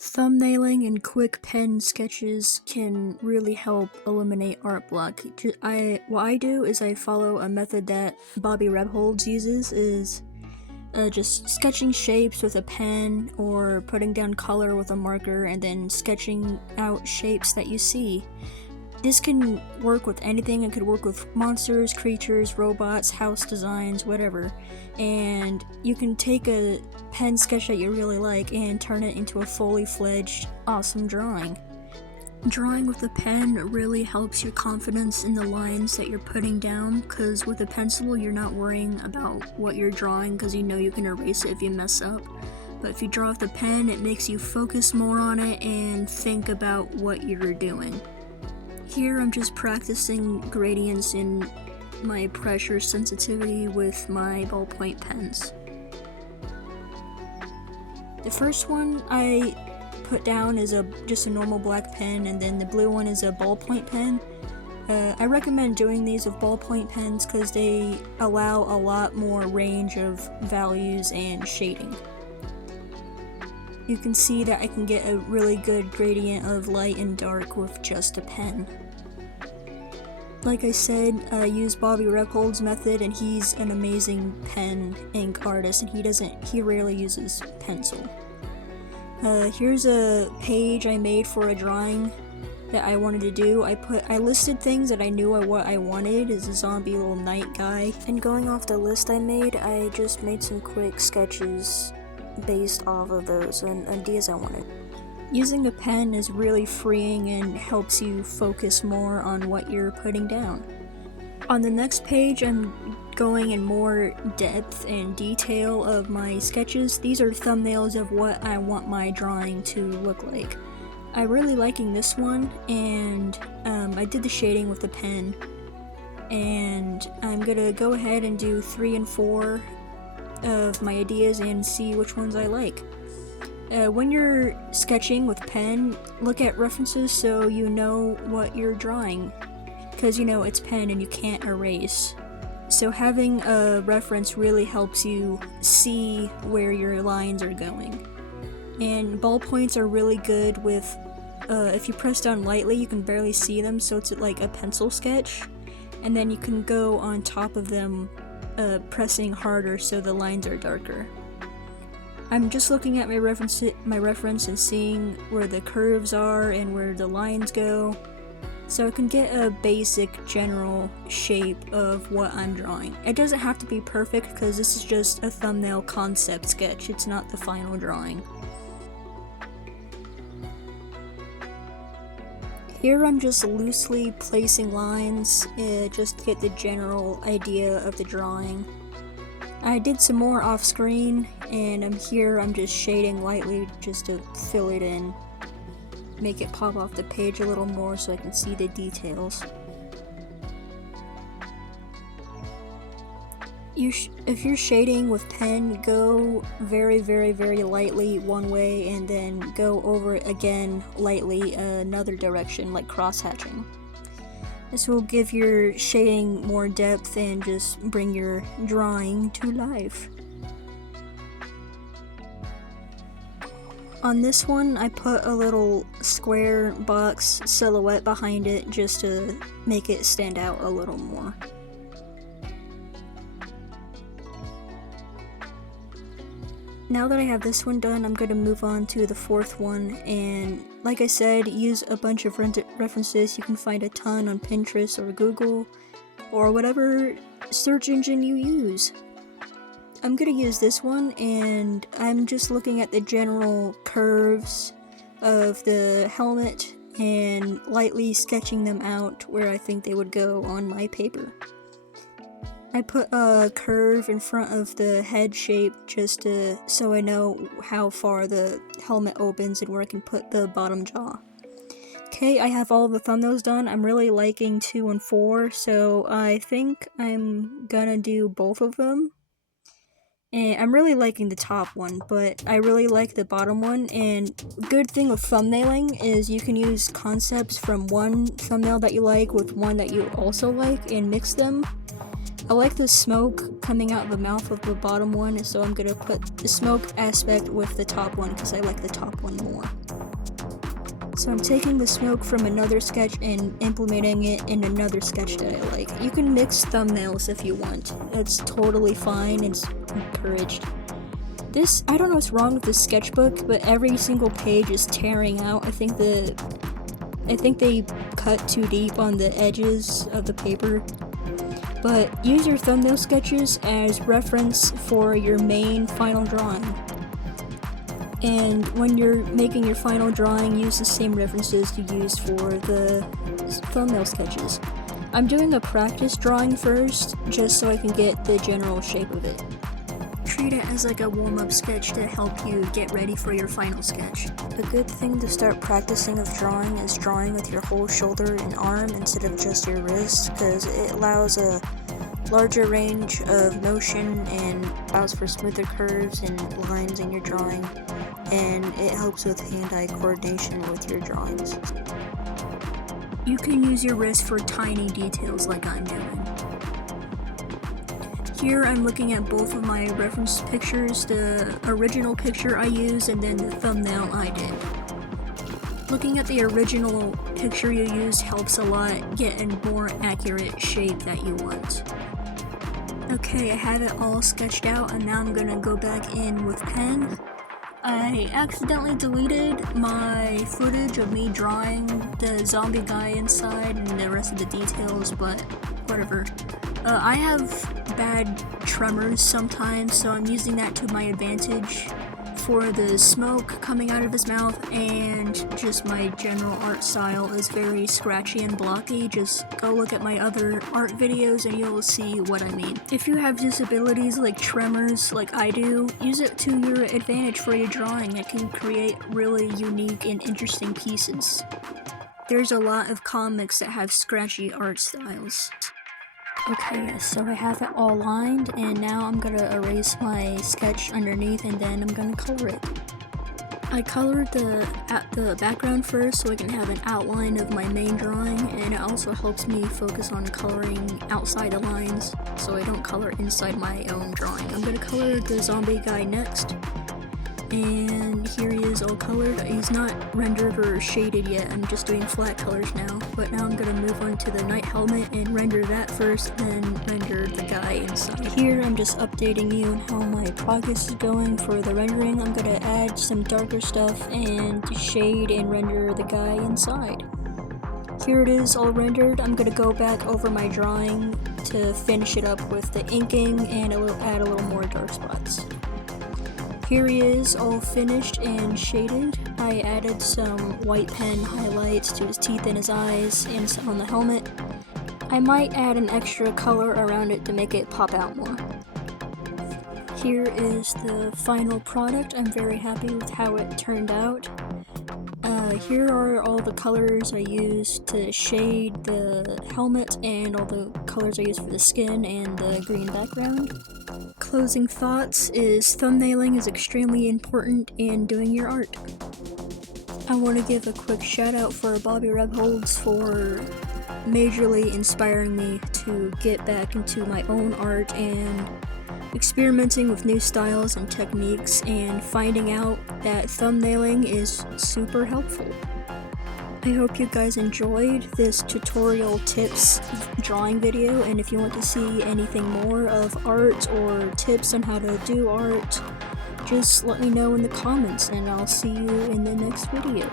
Thumbnailing and quick pen sketches can really help eliminate art block. What I do is I follow a method that Bobby Rebholdz uses, is just sketching shapes with a pen or putting down color with a marker and then sketching out shapes that you see. This can work with anything. It could work with monsters, creatures, robots, house designs, whatever. And you can take a pen sketch that you really like and turn it into a fully fledged, awesome drawing. Drawing with a pen really helps your confidence in the lines that you're putting down, because with a pencil you're not worrying about what you're drawing because you know you can erase it if you mess up. But if you draw with a pen, it makes you focus more on it and think about what you're doing. Here I'm just practicing gradients in my pressure sensitivity with my ballpoint pens. The first one I put down is just a normal black pen, and then the blue one is a ballpoint pen. I recommend doing these with ballpoint pens because they allow a lot more range of values and shading. You can see that I can get a really good gradient of light and dark with just a pen. Like I said, I use Bobby Rebhold's method, and he's an amazing pen ink artist, and he rarely uses pencil. Here's a page I made for a drawing that I wanted to do. I listed things that I knew what I wanted as a zombie little night guy, and going off the list I made, I just made some quick sketches based off of those and ideas I wanted. Using a pen is really freeing and helps you focus more on what you're putting down. On the next page, I'm going in more depth and detail of my sketches. These are thumbnails of what I want my drawing to look like. I'm really liking this one, and I did the shading with the pen, and I'm gonna go ahead and do 3 and 4 of my ideas and see which ones I like. When you're sketching with pen, look at references so you know what you're drawing, because you know it's pen and you can't erase. So having a reference really helps you see where your lines are going. And ballpoints are really good with, if you press down lightly you can barely see them, so it's like a pencil sketch, and then you can go on top of them pressing harder so the lines are darker. I'm just looking at my reference and seeing where the curves are and where the lines go, so I can get a basic general shape of what I'm drawing. It doesn't have to be perfect because this is just a thumbnail concept sketch, it's not the final drawing. Here I'm just loosely placing lines just to get the general idea of the drawing. I did some more off screen, and I'm just shading lightly just to fill it in, make it pop off the page a little more so I can see the details. If you're shading with pen, go very, very, very lightly one way and then go over it again lightly another direction, like cross-hatching. This will give your shading more depth and just bring your drawing to life. On this one, I put a little square box silhouette behind it just to make it stand out a little more. Now that I have this one done, I'm going to move on to the fourth one, and like I said, use a bunch of references. You can find a ton on Pinterest or Google or whatever search engine you use. I'm going to use this one, and I'm just looking at the general curves of the helmet and lightly sketching them out where I think they would go on my paper. I put a curve in front of the head shape just so I know how far the helmet opens and where I can put the bottom jaw. Okay, I have all the thumbnails done. I'm really liking 2 and 4, so I think I'm gonna do both of them. And I'm really liking the top one, but I really like the bottom one. And good thing with thumbnailing is you can use concepts from one thumbnail that you like with one that you also like and mix them. I like the smoke coming out of the mouth of the bottom one, so I'm gonna put the smoke aspect with the top one because I like the top one more. So I'm taking the smoke from another sketch and implementing it in another sketch that I like. You can mix thumbnails if you want. It's totally fine, it's encouraged. I don't know what's wrong with this sketchbook, but every single page is tearing out. I think they cut too deep on the edges of the paper. But use your thumbnail sketches as reference for your main final drawing. And when you're making your final drawing, use the same references you used for the thumbnail sketches. I'm doing a practice drawing first, just so I can get the general shape of it. Treat it as like a warm-up sketch to help you get ready for your final sketch. A good thing to start practicing of drawing is drawing with your whole shoulder and arm instead of just your wrist, because it allows a larger range of motion and allows for smoother curves and lines in your drawing, and it helps with hand-eye coordination with your drawings. You can use your wrist for tiny details like I'm doing. Here I'm looking at both of my reference pictures, the original picture I used and then the thumbnail I did. Looking at the original picture you used helps a lot get a more accurate shape that you want. Okay, I have it all sketched out and now I'm gonna go back in with pen. I accidentally deleted my footage of me drawing the zombie guy inside and the rest of the details, but whatever. I have bad tremors sometimes, so I'm using that to my advantage for the smoke coming out of his mouth, and just my general art style is very scratchy and blocky. Just go look at my other art videos and you'll see what I mean. If you have disabilities like tremors like I do, use it to your advantage for your drawing. It can create really unique and interesting pieces. There's a lot of comics that have scratchy art styles. Okay, so I have it all lined, and now I'm gonna erase my sketch underneath and then I'm gonna color it. I colored the background first so I can have an outline of my main drawing, and it also helps me focus on coloring outside the lines so I don't color inside my own drawing. I'm gonna color the zombie guy next, and here he is all colored. He's not rendered or shaded yet, I'm just doing flat colors now. But now I'm gonna move on to the night helmet and render that first, then render the guy inside. Here I'm just updating you on how my progress is going for the rendering. I'm gonna add some darker stuff and shade and render the guy inside. Here it is all rendered. I'm gonna go back over my drawing to finish it up with the inking and add a little more dark spots. Here he is, all finished and shaded. I added some white pen highlights to his teeth and his eyes and some on the helmet. I might add an extra color around it to make it pop out more. Here is the final product. I'm very happy with how it turned out. Here are all the colors I used to shade the helmet and all the colors I used for the skin and the green background. Closing thoughts is thumbnailing is extremely important in doing your art. I want to give a quick shout out for Bobby Rebholdz for majorly inspiring me to get back into my own art and experimenting with new styles and techniques and finding out that thumbnailing is super helpful. I hope you guys enjoyed this tutorial tips drawing video, and if you want to see anything more of art or tips on how to do art, just let me know in the comments and I'll see you in the next video.